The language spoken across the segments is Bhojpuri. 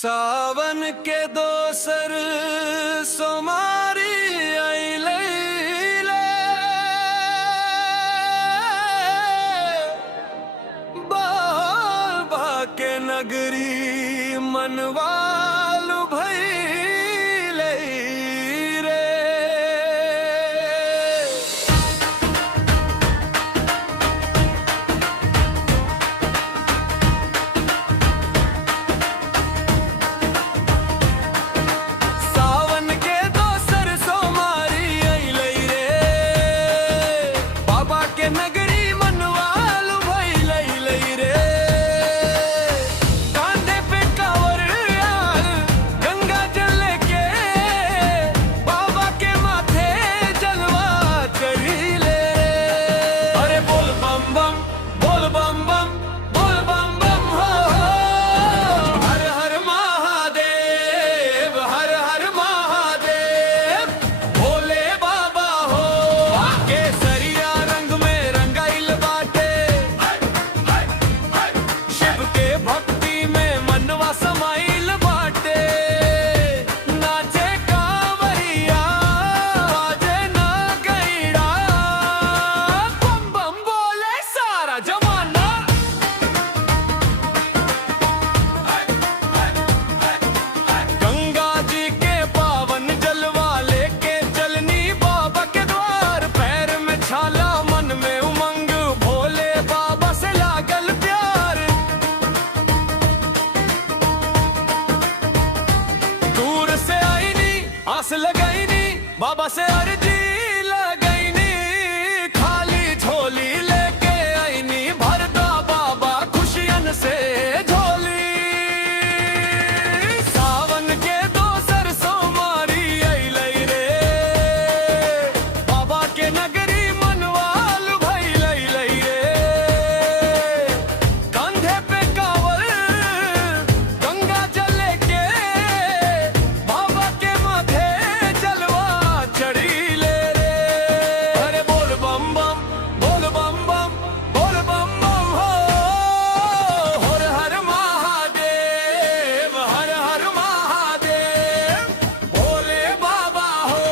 सावन के दोसर सोमारी अइले बाबा के नगरी मनवालु भइले रे। सावन के दोसर सोमारी अइले रे बाबा के नगरी मनवालु भइले रे। कांधे पे कांवर यार गंगा जल लेके बाबा के माथे जलवा चढ़िले। अरे बोल बम बम बोल बम बम बोल बम बम हो हर हर महादेव हर हर महादेव भोले बाबा हो। केसरिया रंग में रंगाइल बाटे शिव के भक्ति में मनवा समाइल बाटे। नाचे कांवरिया बाजे नगइड़ा बम बम बोले सारा जमाना। गंगा जी के पावन जलवा लेके चलनी बाबा के द्वार। पैर में छाला मन में उमंग भोले बाबा से लागल प्यार। दूर से आईनी आस लगाईनी बाबा से अर्जी लगाईनी। खाली झोली लेके आईनी भरदा बाबा खुशियन से झोली। सावन के दोसर सोमारी अइले रे बाबा के नगरी मनवालु भइले रे। कंधे पे कांवर गंगा जल लेके बाबा के माथे जलवा चढ़िले रे। अरे बोल बम बम बोल बम बम बोल बम बम हो हर हर महादेव हर हर महादेव भोले बाबा हो।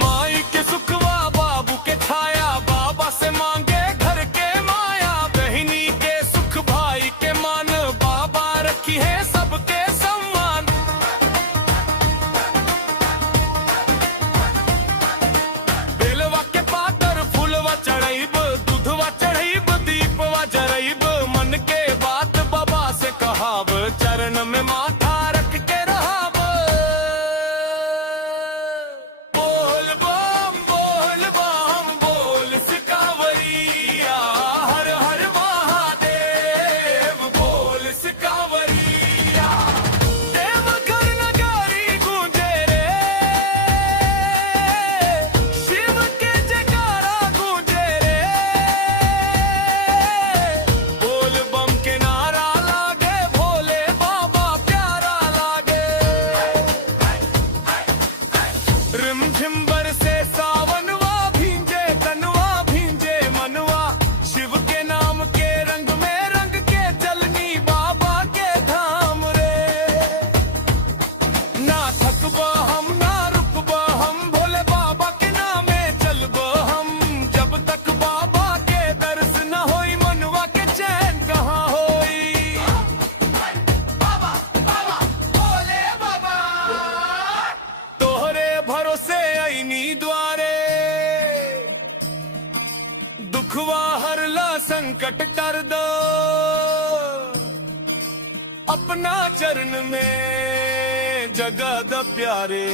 माई के सुखवा बाबू के छाया बाबा से मांगे घर के माया। बहिनी के सुख भाई के मान बाबा रखी है सबके सम्मान। बेलवा के पातर फूलवा चढ़ाइब दूधवा चढ़ाइब दीपवा जराइब। मन के बात बाबा से कहाब चरण में माथा रख के रहाब। बोल बम बोल सिकावरिया हर हर महादेव बोल सिकावरिया। देवघर नगारी गूंजे रे शिव के जयकारा गूंजे रे। बोल बम के नारा लागे भोले बाबा प्यारा लागे। रिमझिम बरसे सावनवा भींजे तनवा भींजे मनवा। शिव के नाम के रंग में रंग के चलनी बाबा के धाम रे। ना थकबा हम ना रुकबा हम भोले बाबा के नामे चलबा हम। जब तक बाबा के दर्श न होई मनवा के चैन कहाँ होई। बाबा बाबा भोले बाबा तोहरे भरोसे आईनी द्वारे। दुखवा हरला संकट कर दो अपना चरण में जगह द प्यारे।